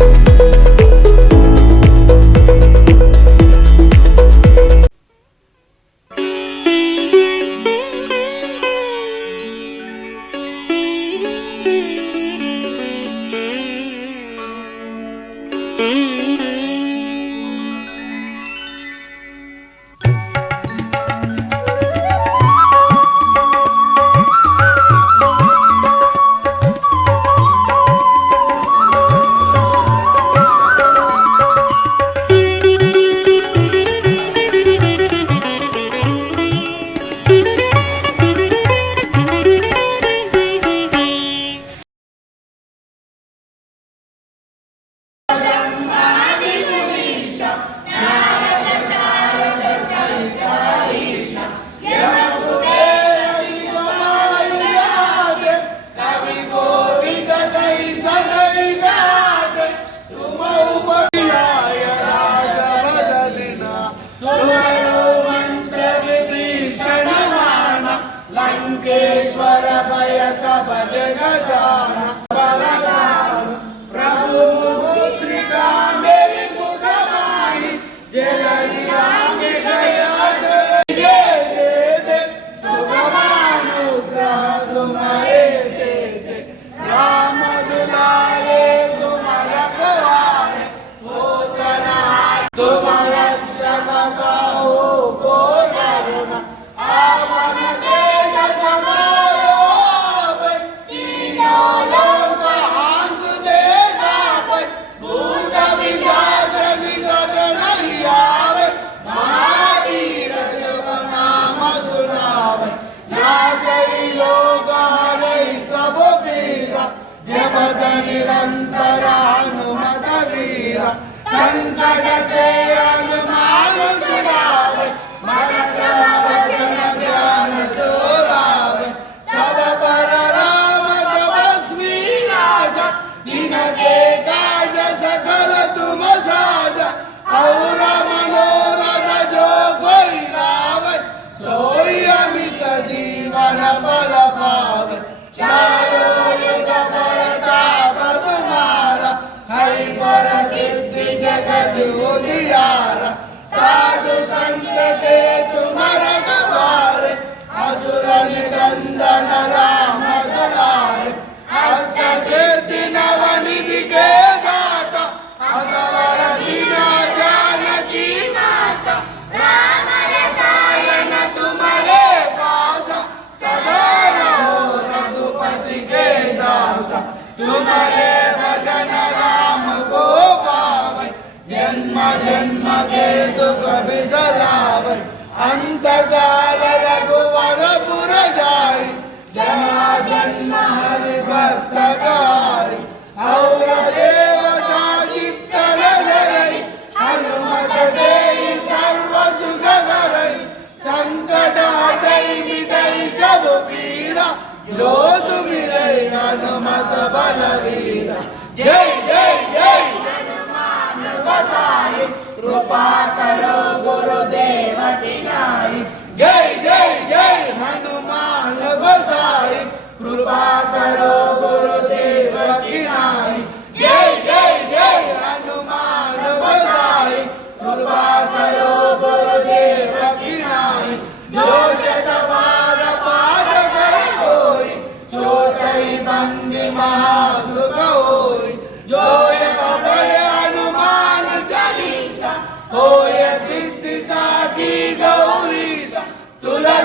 Thank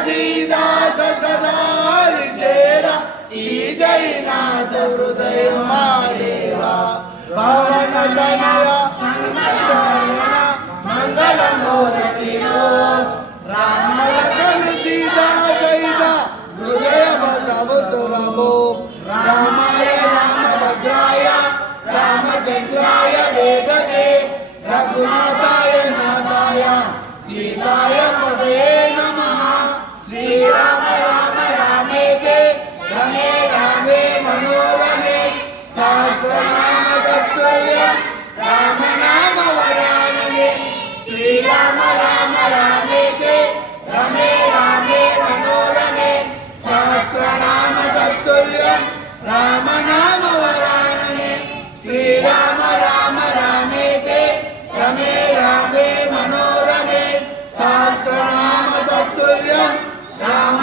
Tulsidas સદાર ઘેરા કી જયનાથ હૃદય માં દેવા પવન દયા સંગના મંગલ મોરતીઓ રામ લખન સીતા સૈતા હૃદય સબ સુરભો રામાય રામ ભદ્રાય રામચંદ્રાય વેદસે રઘુનાથ రామ నామ వరాణే శ్రీరామ రామ రామేతే రమే రామే మనోరమే సహస్రనామ తత్తుల్యం రామ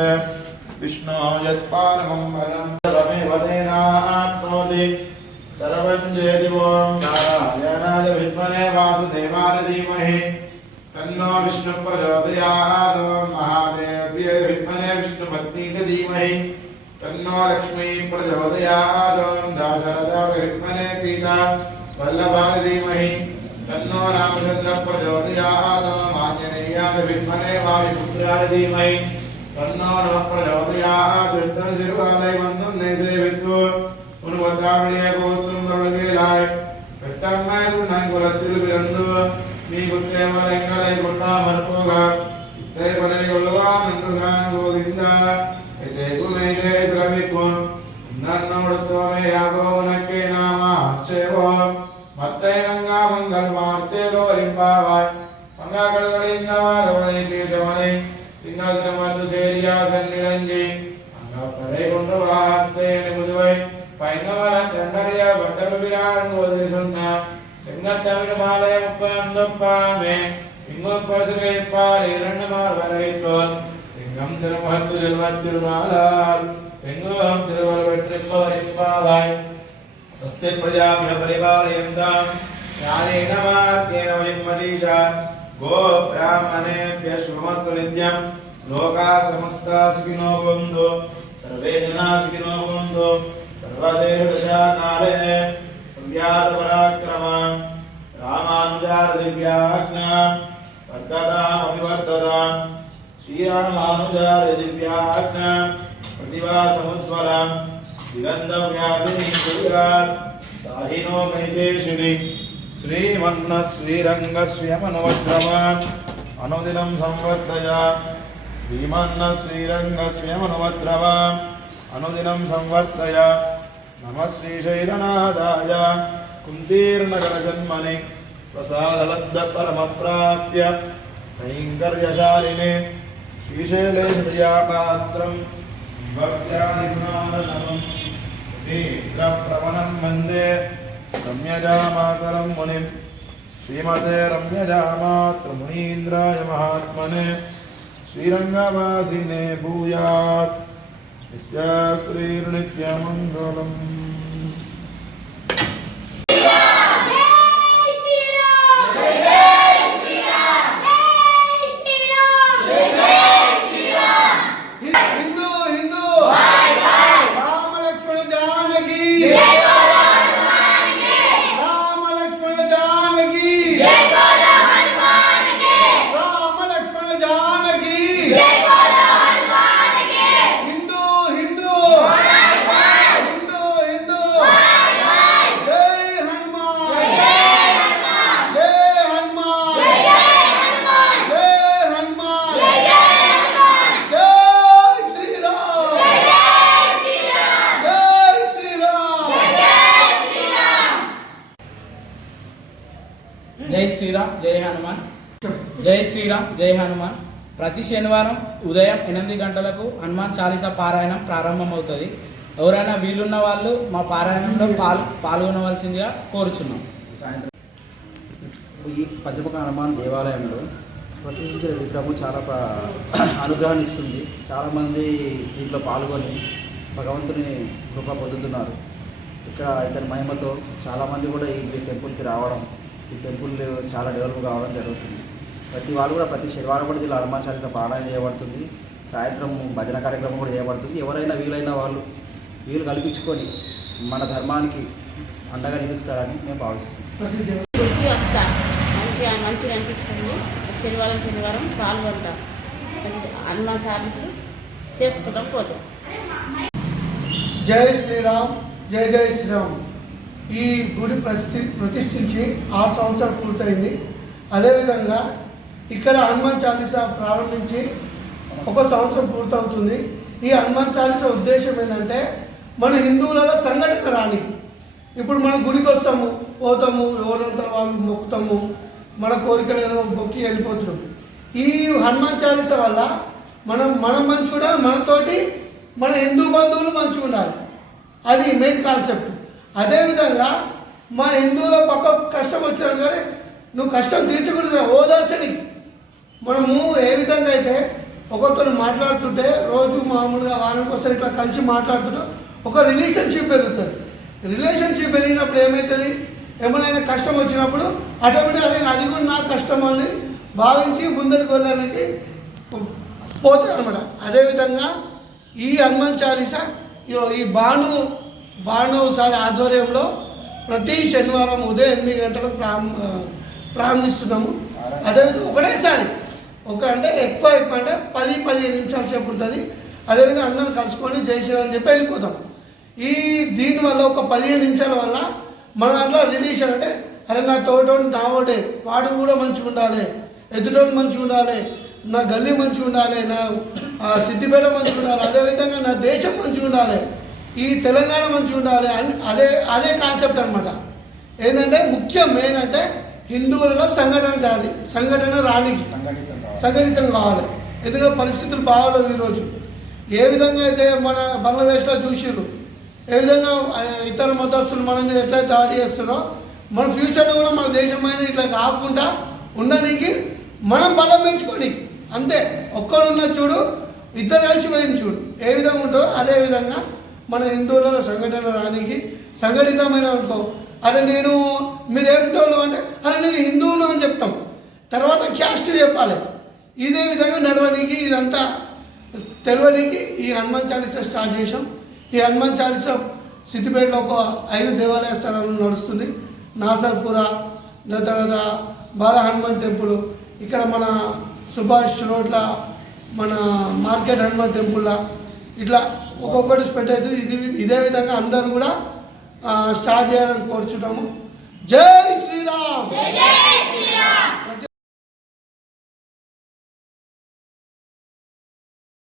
विष्णो यत्पारमं वदं तमेव तेनाप्नोति सर्वं जयदिवो नारायणाय विद्महे वासुदेवाय धीमहि तन्नो विष्णु प्रचोदयात् महादेव्यै विद्महे विष्णुपत्नी च धीमहि तन्नो लक्ष्मी प्रचोदयात् दाशरथाय विद्महे सीता वल्लभाय धीमहि तन्नो रामचन्द्र प्रचोदयात् आञ्जनेयाय विद्महे वायुपुत्राय धीमहि തന്നോ ലോകപ്രചോദയാത്വം ശിരുവാലൈ വന്നും നിസേവിത്തു ഉൻ കൊത്താമണിയെ പോത്തും തുടങ്ങലായി പെട്ടമ്മായി കുന്നംകുലത്തിൽ പിറന്നു നീ കുത്തേവലങ്ങളെ കൊള്ളാമൽ പോക ഇത്തേവലെ കൊള്ളുവാൻ എന്ന് ഞാൻ ഗോവിന്ദ എത്തേക്കുമേലെ ദ്രവിക്കും നന്നോടത്തോമേ യാകോ ഉനക്കേ നാമ ആക്ഷേപോ മത്തേനങ്കാമങ്ങൾ വാർത്തേലോ അരിമ്പാവാൻ പങ്കാക്കളുടെ ഇന്നവാദവനെ കേശവനെ ദ്രമതു ശേരിയാസൻ നിരഞ്ജി അംഗപ്പരെ കൊണ്ട് വാർത്തേന് പുതുവൈ പൈങ്ങമല കണ്ടറിയ വട്ടമിരാൻ ഓതിരുന്ന ചെങ്ങത്തമിഴ് മാലയപ്പാൻ തൊപ്പാമേ ഇങ്ങോപ്പാൽ ഇരണ്ണമാർ വരയിപ്പോൾ സിംഗം തിരുമഹത്തു ചെൽവത്തിരുമാലാൽ എങ്ങോം തിരുവലവെട്ടിപ്പോരിപ്പാവായി സ്വസ്തി പ്രജാഭ്യ പരിപാലയന്താം യാനേന വാക്യേന വയം മതീഷ ഗോ ബ്രാഹ്മണേഭ്യ ശുഭമസ്തു നിത്യം లోకా సమస్త సుఖినో భవంతు. సర్వే జనా సుఖినో భవంతు. సర్వదేవదశాకాలే. సంవ్యాతపరాక్రమ రామానుజారదివ్యాజ్ఞ. వర్ధతామభివర్ధతాం. శ్రీరామానుజారదివ్యాజ్ఞ ప్రతిభా సముద్వలం దిగంధవ్యాపిని కుర్యాత్ సాహినో కైతేషిణి శ్రీమన్న శ్రీరంగ శ్రీమనవద్రమ అనుదినం సంవర్ధయ. दिव्याज्ञा प्रतिभासमुज्ज्वलम् विरन्दव्यापिनी कुर्यात् साहिनो मैतेशिनि श्रीमन्न श्रीरङ्ग श्रियमनवद्रम अनुदिनं संवर्धय श्रीमन्न श्रीरङ्ग श्रियमनवद्रव अनुदिनं संवर्धय नमः श्रीशैलनाथाय कुन्तीर्णगरजन्मनि प्रसादलब्धपरमप्राप्य कैङ्कर्यशालिने श्रीशैले श्रियापात्रम् भक्त्यादिगुणाननमम् नेत्रप्रवणं वन्दे रम्यजामातरं मुनिं श्रीमते रम्यजामातृमुनीन्द्राय महात्मने श्रीरङ्गवासिने भूयात् नित्यश्रीर्नित्यमङ्गलम् జై శ్రీరామ్ జై హనుమాన్. జై శ్రీరామ్ జై హనుమాన్. ప్రతి శనివారం ఉదయం ఎనిమిది గంటలకు హనుమాన్ చాలీసా పారాయణం ప్రారంభమవుతుంది. ఎవరైనా వీలున్న వాళ్ళు మా పారాయణంలో పాల్ పాల్గొనవలసిందిగా కోరుచున్నాం. సాయంత్రం ఈ పంచముఖ హనుమాన్ దేవాలయంలో ప్రతిష్ఠించిన విగ్రహం చాలా అనుగ్రహాన్ని ఇస్తుంది. చాలామంది దీంట్లో పాల్గొని భగవంతుని కృప పొందుతున్నారు. ఇక్కడ ఇతని మహిమతో చాలామంది కూడా ఈ టెంపుల్కి రావడం ఈ టెంపుల్ చాలా డెవలప్ కావడం జరుగుతుంది. ప్రతి వాళ్ళు కూడా ప్రతి శనివారం కూడా ఇలా హనుమాన్ చాలీస పారాయణ చేయబడుతుంది. సాయంత్రం భజన కార్యక్రమం కూడా చేయబడుతుంది. ఎవరైనా వీలైన వాళ్ళు వీలు కల్పించుకొని మన ధర్మానికి అండగా నిలుస్తారని మేము భావిస్తున్నాం మంచిగా అనిపిస్తుంది. శనివారం శనివారం పాల్గొంటాం. హనుమాన్ సారీస్ చేసుకుంటాం పోతాం జై శ్రీరామ్ జై జై శ్రీరామ్. ఈ గుడి ప్రతి ప్రతిష్ఠించి ఆరు సంవత్సరాలు పూర్తయింది. అదేవిధంగా ఇక్కడ హనుమాన్ చాలీసా ప్రారంభించి ఒక సంవత్సరం పూర్తవుతుంది. ఈ హనుమాన్ చాలీసా ఉద్దేశం ఏంటంటే మన హిందువులలో సంఘటన రానికి ఇప్పుడు మనం గుడికి వస్తాము పోతాము ఎవరంతా వాళ్ళు మొక్కుతాము మన కోరికలు ఏదో మొక్కి వెళ్ళిపోతున్నాం ఈ హనుమాన్ చాలీస వల్ల మనం మనం మంచిగా ఉండాలి మనతోటి మన హిందూ బంధువులు మంచిగా ఉండాలి. అది మెయిన్ కాన్సెప్ట్ అదేవిధంగా మా హిందువుల పక్క కష్టం వచ్చినా కానీ నువ్వు కష్టం తీర్చకూడదు ఓదార్చని మనము ఏ విధంగా అయితే ఒకరితో మాట్లాడుతుంటే రోజు మామూలుగా వారానికి ఒకసారి ఇట్లా కలిసి మాట్లాడుతుంటే ఒక రిలేషన్షిప్ పెరుగుతుంది. రిలేషన్షిప్ పెరిగినప్పుడు ఏమవుతుంది ఏమైనా కష్టం వచ్చినప్పుడు ఆటోమేటిక్ అదే అది కూడా నా కష్టం అని భావించి ముందరికి వెళ్ళడానికి పోతుంది అనమాట అదేవిధంగా ఈ హనుమాన్ చాలీసా ఈ భాను భాను సార్ ఆధ్వర్యంలో ప్రతి శనివారం ఉదయం ఎనిమిది గంటలకు ప్రారం ప్రారంభిస్తున్నాము. అదేవిధంగా ఒకటేసారి ఒక అంటే ఎక్కువ ఎక్కువ అంటే పది పదిహేను నిమిషాల సేపు ఉంటుంది. అదేవిధంగా అందరం కలుసుకొని జై అని చెప్పి వెళ్ళిపోతాం. ఈ దీనివల్ల ఒక పదిహేను నిమిషాల వల్ల మన దాంట్లో రిలేషన్ అంటే అరే నా తోటోడు నా వాడు కూడా మంచిగా ఉండాలి ఎదుటోడు మంచిగా ఉండాలి నా గల్లీ మంచిగా ఉండాలి నా సిద్ధిపేట సిద్దిపేట మంచిగా ఉండాలి అదేవిధంగా నా దేశం మంచిగా ఉండాలి ఈ తెలంగాణ మంచి ఉండాలి అని అదే అదే కాన్సెప్ట్ అనమాట ఏంటంటే ముఖ్యం మెయిన్ అంటే హిందువులలో సంఘటన కాదు సంఘటన రానికి సంఘటితం కావాలి. ఎందుకంటే పరిస్థితులు బాగాలేవు ఈరోజు. ఏ విధంగా అయితే మన బంగ్లాదేశ్లో చూసిర్రు ఏ విధంగా ఇతర మతస్థులు మన మీద ఎట్లయితే దాడి చేస్తారో మన ఫ్యూచర్లో కూడా మన దేశం అయినా ఇట్లా కాకుండా ఉండడానికి మనం బలం పెంచుకొని అంతే. ఒక్కరున్న చూడు ఇద్దరు కలిసి పోయింది చూడు ఏ విధంగా ఉంటుందో అదే విధంగా మన హిందువులలో సంఘటన రానికి సంఘటితమైన అనుకో. అరే నేను మీరేమిటోళ్ళు అంటే అరే నేను హిందువులు అని చెప్తాం. తర్వాత క్యాస్ట్ చెప్పాలి. ఇదే విధంగా నడవడానికి ఇదంతా తెలవడానికి ఈ హనుమాన్ చాలీస స్టార్ట్ చేసాం ఈ హనుమాన్ చాలీస సిద్దిపేటలో ఒక ఐదు దేవాలయ స్థలాలు నడుస్తుంది. నాసర్పుర తర్వాత బాల హనుమాన్ టెంపుల్ ఇక్కడ మన సుభాష్ రోడ్ల మన మార్కెట్ హనుమాన్ టెంపుల్లా ఇట్లా ఒక్కొక్కటి స్ప్రెడ్ అవుతుంది. ఇది ఇదే విధంగా అందరూ కూడా స్టార్ట్ చేయాలని కోరుచున్నాము. జై శ్రీరామ్!